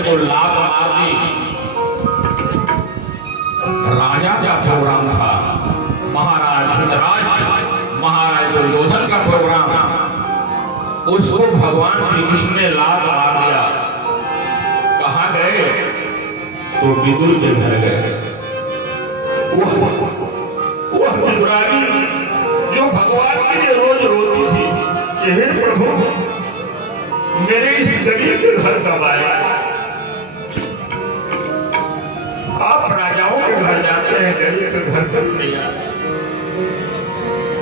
को लात मार दी। राजा का प्रोग्राम था, महाराज दुर्योधन का प्रोग्राम, उसको भगवान श्री कृष्ण ने लात मार दिया। कहां गए? तो विदुर के घर गए। वह विदुरानी जो भगवान के लिए रोज रोती थी कि हे प्रभु मेरे इस गरीब के घर कब आए? आप राजाओं के घर जाते हैं, गरीब के घर तक नहीं आते।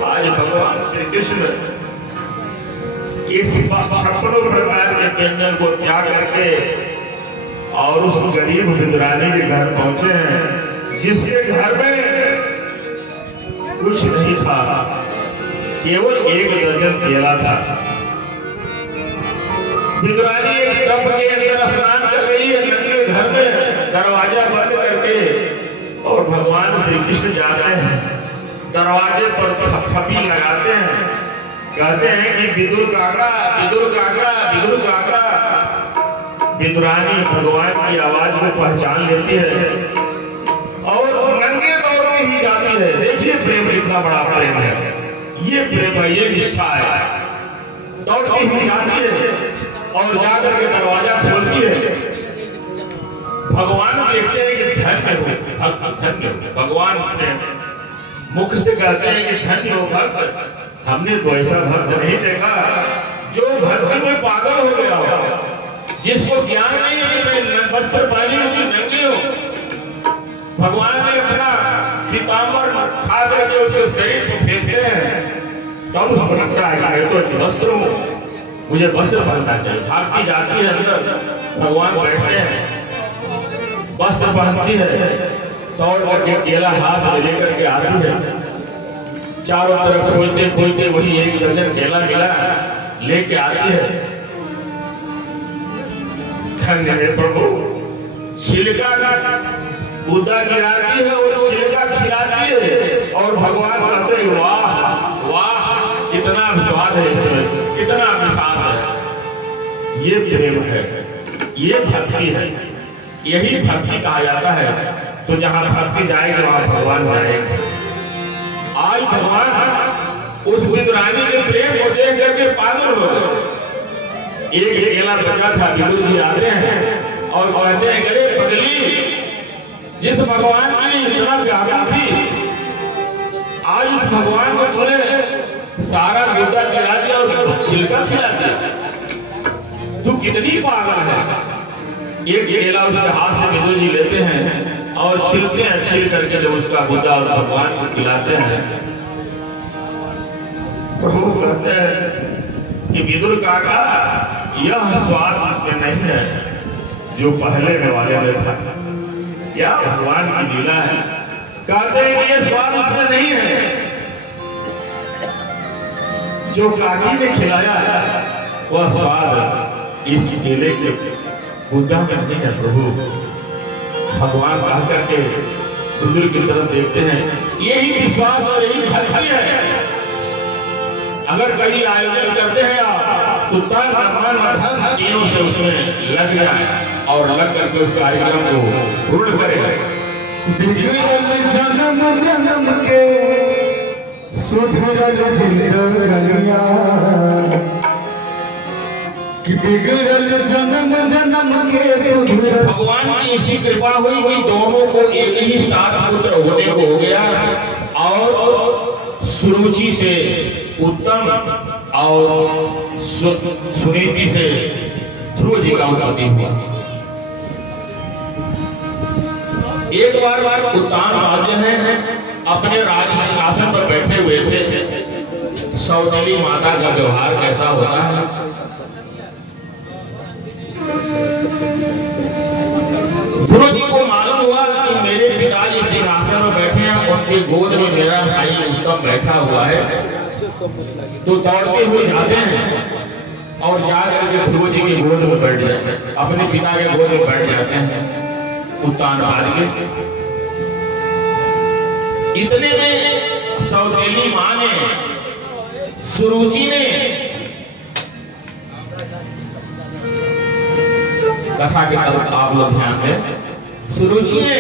आज भगवान श्री कृष्ण इस 56 प्रकार के व्यंजन को त्याग करके और उस गरीब विदुरानी के घर पहुंचे हैं, जिसके घर में कुछ नहीं था, केवल 1 दर्जन केला था। विदुरानी एक टब के अंदर स्नान कर रही है, नंगे घर में दरवाजा बंद करके, और भगवान श्री कृष्ण जाते हैं, दरवाजे पर थपथपी लगाते हैं, कहते हैं कि विदुर काका, विदुर काका, विदुर काका। विदुरानी भगवान की आवाज को पहचान लेती है और नंगे दौड़ में ही जाती है। देखिए प्रेम कितना बड़ा प्रेम है, ये प्रेम है, ये निष्ठा है। दौड़ती हुई जाती है और जाकर के दरवाजा खोलती है। भगवान देखते हैं कि धन्य हो, धन्य हो। भगवान अपने मुख से कहते हैं कि धन्य हो भक्त, हमने तो ऐसा भक्त नहीं देखा जो भक्ति में पागल हो गया हो, जिसको ज्ञान नहीं है कि वस्त्र पहनी होगी नंगे हो। भगवान ने अपना पीताम्बर खा करके उसके शरीर को फेंकते हैं, तब उसको लगता है तो वस्त्र हूं, मुझे वस्त्र पहनना चाहिए। भागती जाती है अंदर, भगवान बैठते हैं, वस्त्र पहनती है, दौड़ करके केला हाथ में लेकर के आती है। चारों तरफ खोजते खोजते वही 1 दर्जन केला मिला, लेके आती है। धन्य है प्रभु, छिलका का गुदा गिराती है और छिलका खिलाती है, और भगवान कहते हैं वाह वाह कितना स्वाद है इसमें, कितना मिठास है। ये प्रेम है, ये भक्ति है, यही भक्ति कहा जाता है। तो जहां भक्ति जाएगी वहां भगवान जाएंगे। आज भगवान उस विदुरानी के प्रेम को देख करके पागल हो गए। एक केला बचा था, विदुर जी आते हैं और कहते हैं अरे पगली, जिस भगवान की इतना प्यारा थी, आज उस भगवान को तूने सारा गुदा गिरा दिया और छिलका खिला दिया, तू कितनी पागल है। एक केला उसके हाथ से विदुर जी लेते हैं और छिलते हैं, छिल करके जब उसका गुदा और भगवान को खिलाते हैं, तो वो कहते हैं कि विदुर काका यह स्वाद उसमें नहीं है जो पहले में वाले में था। क्या भगवान की लीला है। कहते हैं कि ये स्वाद उसमें नहीं है जो काकी ने खिलाया है, वह स्वाद इस केले के गुदा में नहीं है प्रभु। भगवान कह करके विदुर की तरफ देखते हैं, यही विश्वास और यही भक्ति है। अगर कहीं आयोजन करते हैं आप, तो तन मन धन तीनों से उसमें लग जाए और लग करके उस कार्यक्रम को पूर्ण करें। जन्म जन्म के सुधरल जिंदगियां, बिगड़ल जन्म जन्म के सुधरल। भगवान की इसी कृपा हुई दोनों को एक ही साथ पुत्र होने को हो गया, और सुरुचि से उत्तम और सुनीति से ध्रुव जी का उत्पत्ति हुआ। एक बार उत्तान राज्य है, अपने राज सिंहासन पर बैठे हुए थे। सौतेली माता का व्यवहार कैसा होता है? ध्रुव जी को मालूम हुआ कि मेरे पिताजी सिंहासन में बैठे हैं उनके गोद में मेरा भाई उत्तम बैठा हुआ है, तो दौड़ते हुए जाते हैं और जाकर के ध्रुव जी के गोद में बैठ जाते हैं, अपने पिता के गोद में बैठ जाते हैं उत्तान बाद के। इतने में सौतेली मां ने, सुरुचि ने कथा के तरफ आप लोग ध्यान दें, सुरुचि ने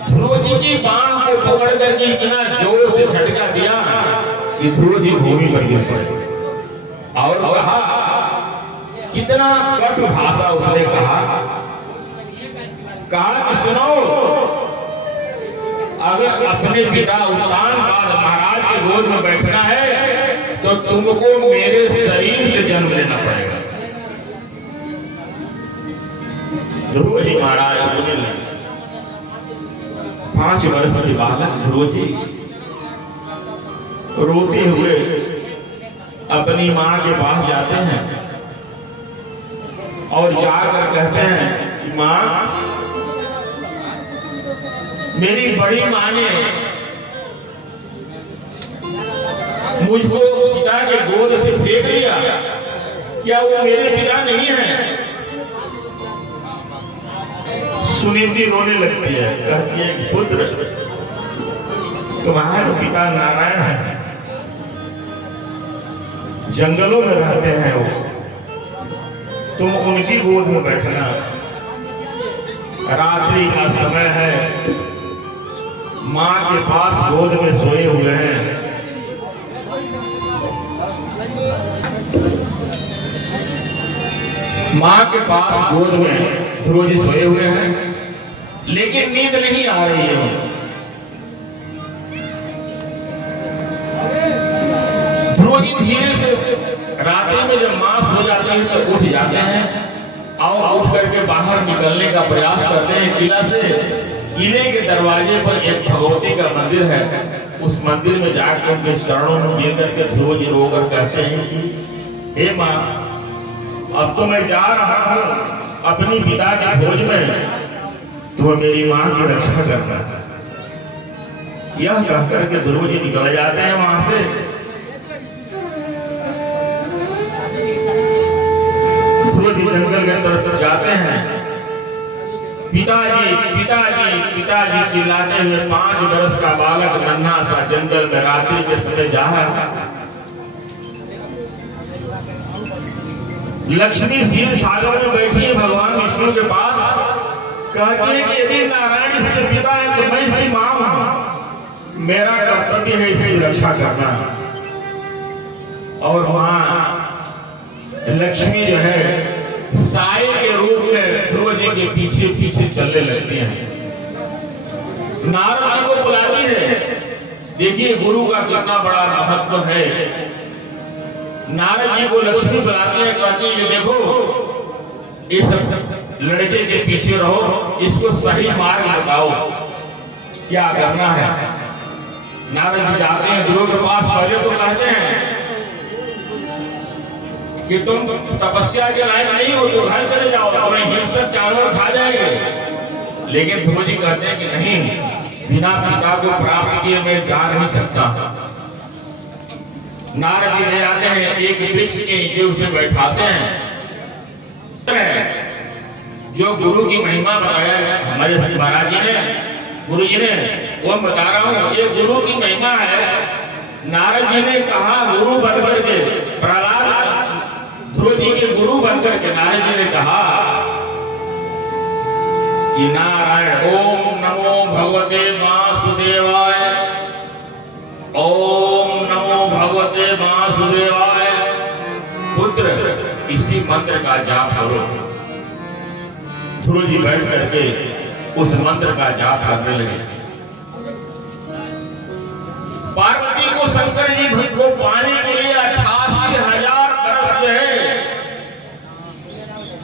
ध्रुव जी की बांह को पकड़ करके इतना जोर से झटका दिया कि ध्रुव जी भूमि पर गिर पड़े और कहा, कितना कटु भाषा उसने कहा कि सुनो, अगर अपने पिता उत्तान बाद महाराज के गोद में बैठना है तो तुमको मेरे शरीर से जन्म लेना पड़ेगा। ध्रुव जी महाराज 5 वर्ष के बालक ध्रुव जी रोते हुए अपनी मां के पास जाते हैं और जाकर कहते हैं कि मां, मेरी बड़ी मां ने मुझको पिता के गोद से फेंक दिया, क्या वो मेरे पिता नहीं है? सुनीति रोने लगती है, कहती है कि पुत्र, तुम्हारे पिता नारायण है, जंगलों में रहते हैं वो, तुम उनकी गोद में बैठना, रात्रि का समय है, मां के पास गोद में सोए हुए हैं, मां के पास गोद में ध्रुव जी सोए हुए हैं, लेकिन नींद नहीं आ रही है। ध्रुव जी धीरे से रात में जब मां सो जाती है तो उठ जाते हैं और उठ करके बाहर निकलने का प्रयास करते हैं किला से। किले के दरवाजे पर एक भगवती का मंदिर है, उस मंदिर में जाकर उनके चरणों में गिर करके ध्रुव जी रोकर कहते हैं कि हे मां, अब तो मैं जा रहा हूं अपनी पिता के भोज में, तो मेरी मां की रक्षा करना। यह कहकर के ध्रुव जी निकल जाते हैं वहां से। ध्रुव जी जंगल के तरफ जाते हैं, पिताजी पिताजी पिताजी चिल्लाते हुए 5 वर्ष का बालक नन्हा सा जंगल में रात्रि के समय जा रहा है। लक्ष्मी क्षीर सागर में बैठी है भगवान विष्णु के पास, कहती है कि यदि नारायण इसके पिता है तो मैं इसकी मां हूं, मेरा कर्तव्य है इसकी रक्षा करना। और मां लक्ष्मी जो है साए के रूप में ध्रुव जी के पीछे पीछे चलने लगती हैं, नारद जी को बुलाती है। देखिए गुरु का कितना बड़ा महत्व है। नारद जी को लक्ष्मी बुलाती है, कहती है देखो इस लड़के के पीछे रहो, इसको सही मार्ग बताओ क्या करना है। नारद जी जाते हैं ध्रुव के पास, पहले तो कहते हैं कि तुम तपस्या के लायक नहीं हो तो घर चले जाओ, तुम्हें हिंसक जानवर खा जाएंगे। लेकिन ध्रुव जी कहते हैं कि नहीं, बिना पिता को प्राप्त किए मैं जा नहीं सकता। नारद जी ले आते हैं, एक वृक्ष के नीचे उसे बैठाते हैं। जो गुरु की महिमा बताया है हमारे महाराज जी ने, गुरु जी ने, वो बता रहा हूं, ये गुरु की महिमा है। नारद जी ने कहा गुरु बनकर के, प्रहलाद ध्रुव जी के गुरु बनकर के नारद जी ने कहा कि नारायण ओम नमो भगवते वासुदेवाय, ओम नमो भगवते वासुदेवाय। पुत्र इसी मंत्र का जाप करो। ध्रुव जी बैठ करके उस मंत्र का जाप करने लगे। पार्वती को शंकर जी को पाने के लिए 88,000 बरस जो है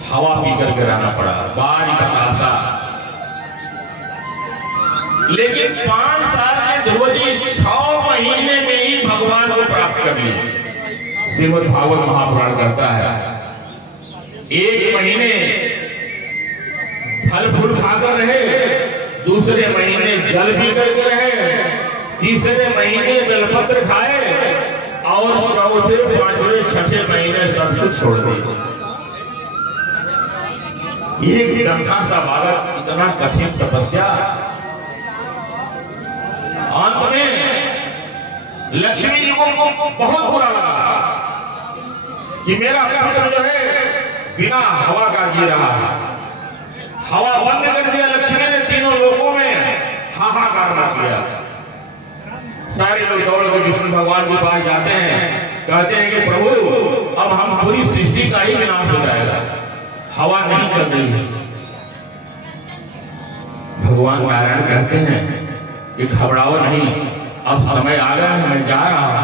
हवा पी करके रहना पड़ा, बारी बतासा। लेकिन 5 साल के ध्रुव जी 6 महीने में ही भगवान को प्राप्त कर लिए। श्रीमद् भागवत महापुराण करता है 1 महीने फल फूल खाकर रहे, दूसरे महीने जल पी करके रहे, तीसरे महीने बेलपत्र खाए और चौथे पांचवे छठे महीने सब कुछ छोड़ दिए। एक नन्हा सा बालक, इतना कठिन तपस्या। अंत में लक्ष्मी जी को बहुत बुरा लगा कि मेरा पुत्र जो है बिना हवा का जी रहा है। हवा बंद कर दिया लक्ष्मी ने, तीनों लोगों में हाहाकार मच गया। सारे लोग दौड़ कर विष्णु भगवान के पास जाते हैं, कहते हैं कि प्रभु अब हम पूरी सृष्टि का ही विनाश हो जाएगा, हवा नहीं चल रही है। भगवान नारायण कहते हैं कि घबराओ नहीं, अब समय आ गया है, मैं जा रहा हूं,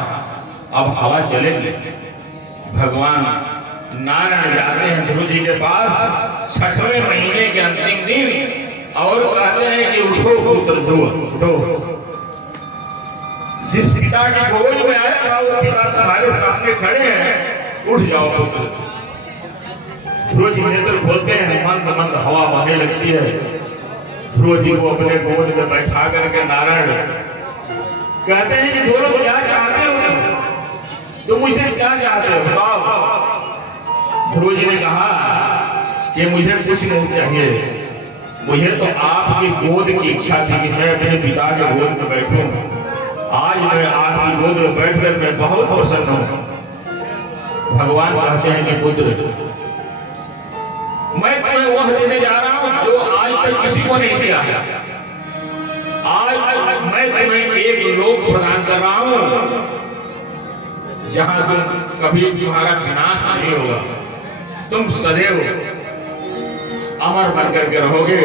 अब हवा चलेगी। भगवान नारायण जाते हैं ध्रुव जी के पास 6वें महीने के अंतिम दिन और कहते हैं कि उठो पुत्र ध्रुव, उठो। जिस पिता की गोद में आया था वो पिता तुम्हारे सामने खड़े हैं, उठ जाओ पुत्र। ध्रुव जी नेत्र खोलते हैं, मंद मंद हवा बहने लगती है। ध्रुव जी को अपने गोद में बैठा करके नारायण कहते हैं कि बोलो क्या चाहते हो, तुम मुझसे क्या चाहते हो, बताओ। ध्रुव जी ने कहा कि मुझे कुछ नहीं चाहिए, मुझे तो आपकी गोद की इच्छा थी कि मैं अपने पिता के गोद में बैठूं। आज मैं आपकी गोद में बैठकर मैं बहुत प्रसन्न हूं। भगवान कहते हैं कि पुत्र मैं तुम्हें वह देने जा रहा हूं जो आज तक किसी को नहीं दिया। आज मैं तुम्हें एक लोक प्रदान कर रहा हूं जहां तुम कभी तुम्हारा विनाश नहीं होगा, तुम सदैव अमर बन करके रहोगे।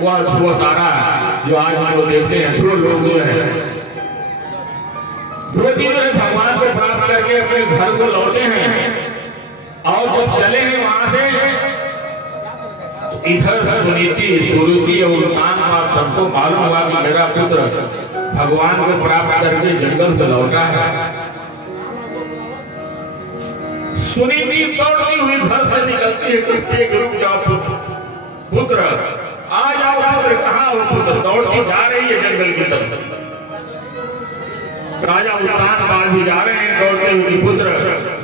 वह ध्रुव तारा जो आज हम लोग देखते हैं, ध्रुव लोग जो है, ध्रुव जी जो है भगवान को प्राप्त करके अपने घर को लौटे हैं और जब चले हैं वहां से इधर सुनीति, सुरुचि और उल्तान का सबको मालूम हुआ कि मेरा पुत्र भगवान को प्राप्त करके जंगल से लौटा है। सुनीति दौड़ती हुई घर से निकलती है, कुत्ते के रुक जाओ पुत्र, आ जाओ पुत्र, कहाँ हो पुत्र? दौड़ती जा रही है जंगल की तरफ। राजा उल्तान बाल भी जा रहे हैं दौड़ते हुए, पुत्र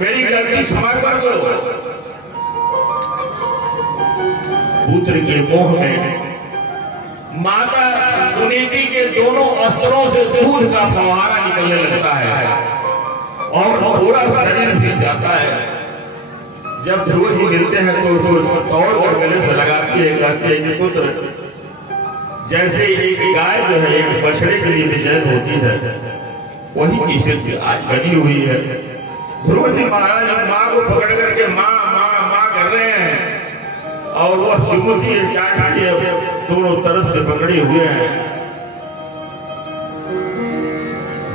मेरी गलती क्षमा कर दो। पुत्र के मोह में माता सुनीति के दोनों अस्त्रों से दूध का फव्वारा निकलने लगता है और पूरा शरीर भीग जाता है। जब ध्रुव जी मिलते हैं तो दौड़ कर गले से लगाते हैं, कहते हैं कि पुत्र जैसे एक गाय जो है एक बछड़े के लिए विजय होती है, वही किसी से आज बनी हुई है। ध्रुव जी महाराज माँ को पकड़ करके माँ माँ माँ कर रहे हैं और वह चुमुकी चाटती है, दोनों तरफ से पकड़े हुए हैं।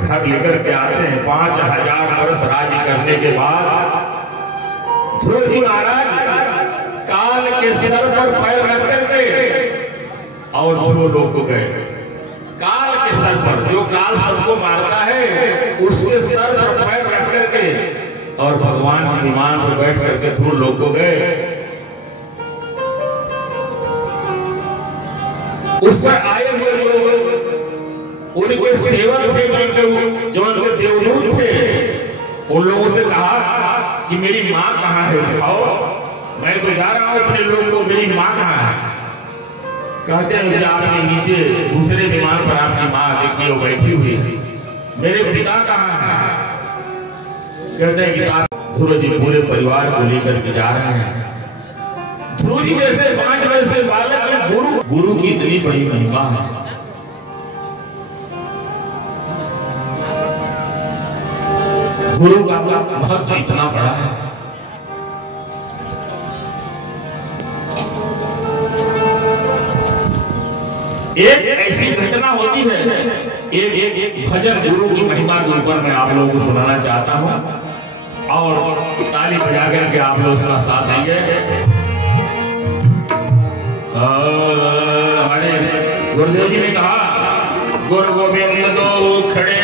घर लेकर के आते हैं। 5000 वर्ष राज्य करने के बाद ध्रुव जी महाराज काल के सर पर पैर रख करके और दोनों लोग को गए। काल के सर पर, जो काल सबको मारता है उसके सर पर पैर रख करके और भगवान के विमान पर बैठ करके ध्रुव लोग को गए। उस पर आए हुए लोग उनके सेवक थे, जो उनके देवदूत थे, उन लोगों से कहा कि मेरी माँ कहाँ है, दिखाओ, मैं तो जा रहा हूँ अपने लोग को, मेरी माँ कहाँ है? कहते हैं कि आपने नीचे दूसरे विमान पर आपकी माँ देखी वो बैठी हुई, मेरे पिता कहाँ है? कहते हैं कि आप ध्रुव जी पूरे परिवार को लेकर के जा रहे हैं। ध्रुव जी जैसे 5 वर्ष से बालक में गुरु की इतनी बड़ी महिमा है। गुरु का महत्व इतना बड़ा है। एक ऐसी घटना होती है, एक भजन गुरु की महिमा के ऊपर मैं आप लोगों को सुनाना चाहता हूं और ताली बजा करके आप लोग उसका साथ देंगे। हमारे गुरुदेव जी ने कहा, गुरु गोविंद दो खड़े